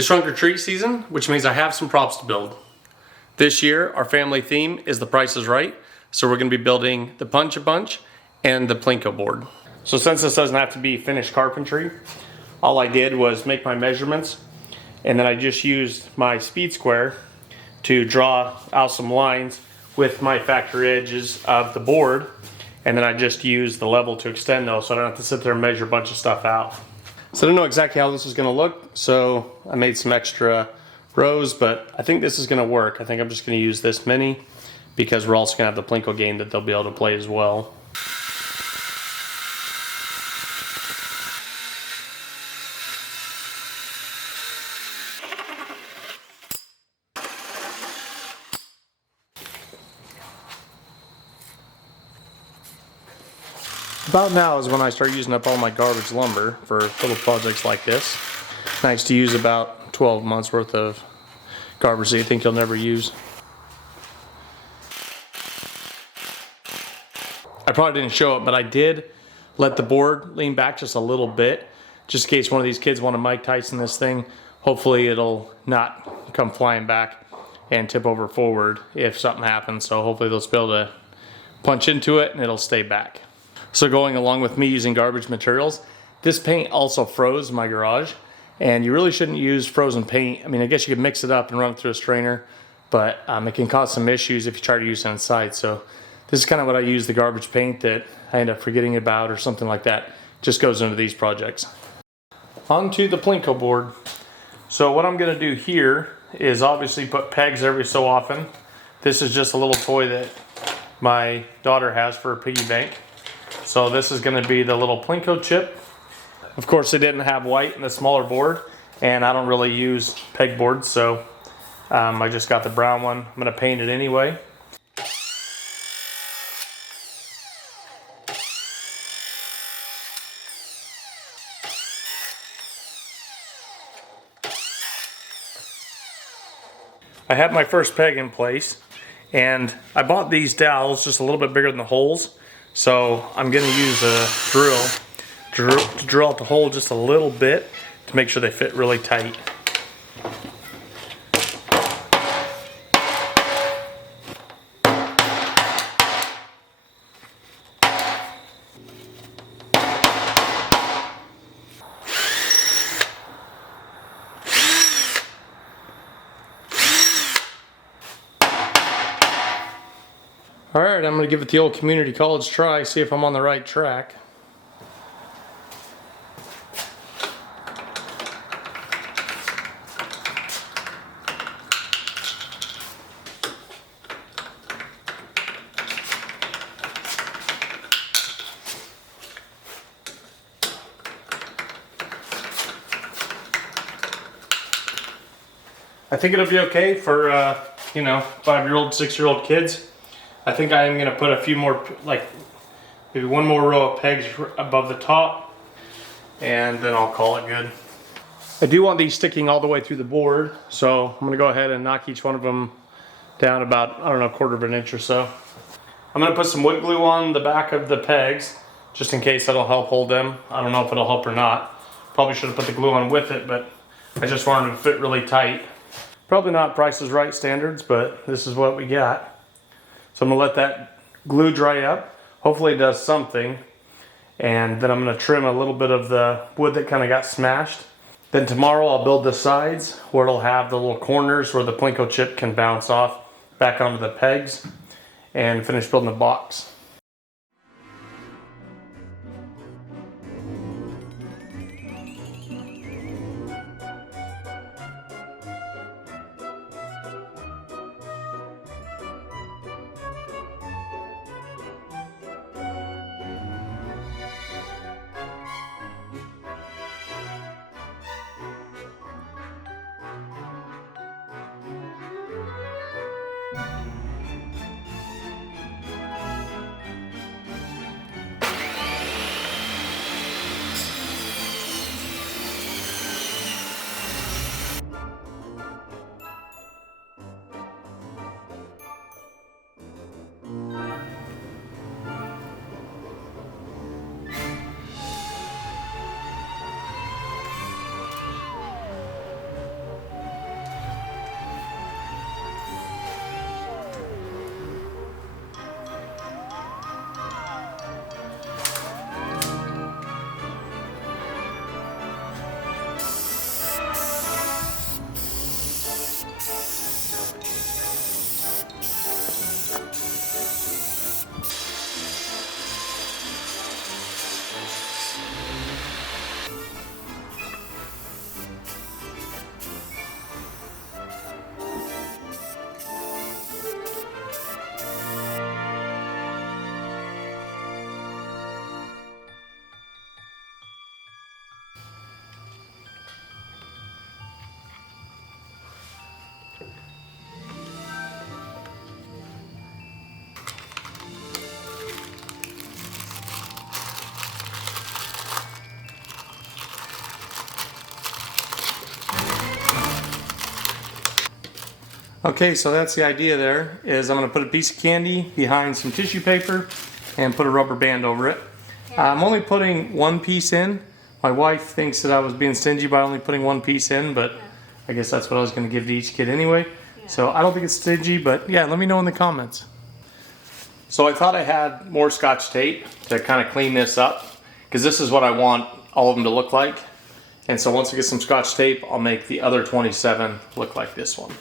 It's trunk or treat season, which means I have some props to build. This year, our family theme is The Price is Right, so we're going to be building the Punch-a-Bunch and the Plinko board. So since this doesn't have to be finished carpentry, all I did was make my measurements, and then I just used my speed square to draw out some lines with my factory edges of the board, and then I just used the level to extend those so I don't have to sit there and measure a bunch of stuff out. So I don't know exactly how this is going to look, so I made some extra rows, but I think this is going to work. I think I'm just going to use this many because we're also going to have the Plinko game that they'll be able to play as well. About now is when I start using up all my garbage lumber for little projects like this. Nice to use about 12 months worth of garbage that you think you'll never use. I probably didn't show it, but I did let the board lean back just a little bit, just in case one of these kids want to Mike Tyson this thing. Hopefully it'll not come flying back and tip over forward if something happens. So hopefully they'll be able to punch into it and it'll stay back. So going along with me using garbage materials, this paint also froze in my garage, and you really shouldn't use frozen paint. I mean, I guess you could mix it up and run it through a strainer, but it can cause some issues if you try to use it inside. So this is kind of what I use the garbage paint that I end up forgetting about or something like that. Just goes into these projects. On to the Plinko board. So what I'm going to do here is obviously put pegs every so often. This is just a little toy that my daughter has for a piggy bank. So this is going to be the little Plinko chip. Of course, they didn't have white in the smaller board, and I don't really use pegboard, so I just got the brown one. I'm going to paint it anyway. I have my first peg in place, and I bought these dowels just a little bit bigger than the holes. So I'm going to use a drill to drill out the hole just a little bit to make sure they fit really tight. Alright, I'm going to give it the old community college try, see if I'm on the right track. I think it'll be okay for, 5-year-old, 6-year-old kids. I think I am going to put a few more, like maybe one more row of pegs above the top, and then I'll call it good. I do want these sticking all the way through the board, so I'm going to go ahead and knock each one of them down about, I don't know, a quarter of an inch or so. I'm going to put some wood glue on the back of the pegs, just in case that'll help hold them. I don't know if it'll help or not. Probably should have put the glue on with it, but I just wanted them to fit really tight. Probably not Price is Right standards, but this is what we got. So I'm going to let that glue dry up. Hopefully it does something. And then I'm going to trim a little bit of the wood that kind of got smashed. Then tomorrow I'll build the sides where it'll have the little corners where the Plinko chip can bounce off back onto the pegs, and finish building the box. Okay, so that's the idea there, is I'm going to put a piece of candy behind some tissue paper and put a rubber band over it. I'm only putting one piece in. My wife thinks that I was being stingy by only putting one piece in, but I guess that's what I was going to give to each kid anyway. So I don't think it's stingy, but yeah, let me know in the comments. So I thought I had more Scotch tape to kind of clean this up, because this is what I want all of them to look like. And so once I get some Scotch tape, I'll make the other 27 look like this one.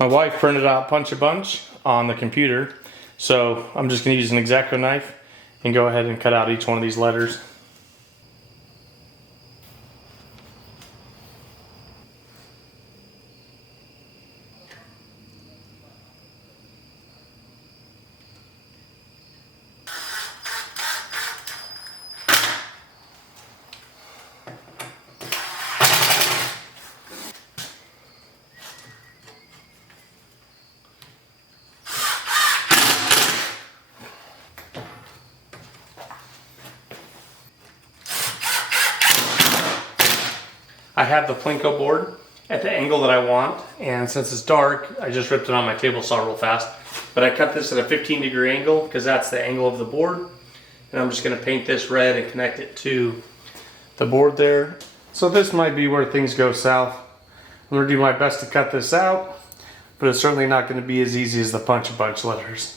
My wife printed out Punch a Bunch on the computer, so I'm just going to use an X-Acto knife and go ahead and cut out each one of these letters. I have the Plinko board at the angle that I want, and since it's dark, I just ripped it on my table saw real fast. But I cut this at a 15-degree angle because that's the angle of the board. And I'm just going to paint this red and connect it to the board there. So this might be where things go south. I'm going to do my best to cut this out, but it's certainly not going to be as easy as the Punch a Bunch letters.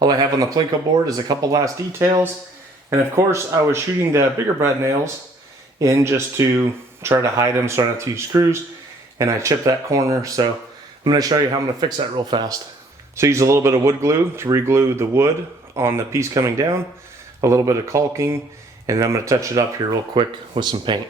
All I have on the Plinko board is a couple last details. And of course, I was shooting the bigger brad nails in just to try to hide them so I don't have to use screws. And I chipped that corner, so I'm going to show you how I'm going to fix that real fast. So use a little bit of wood glue to re-glue the wood on the piece coming down, a little bit of caulking, and then I'm going to touch it up here real quick with some paint.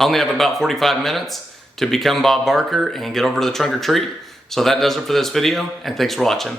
I only have about 45 minutes to become Bob Barker and get over to the trunk or treat. So that does it for this video, and thanks for watching.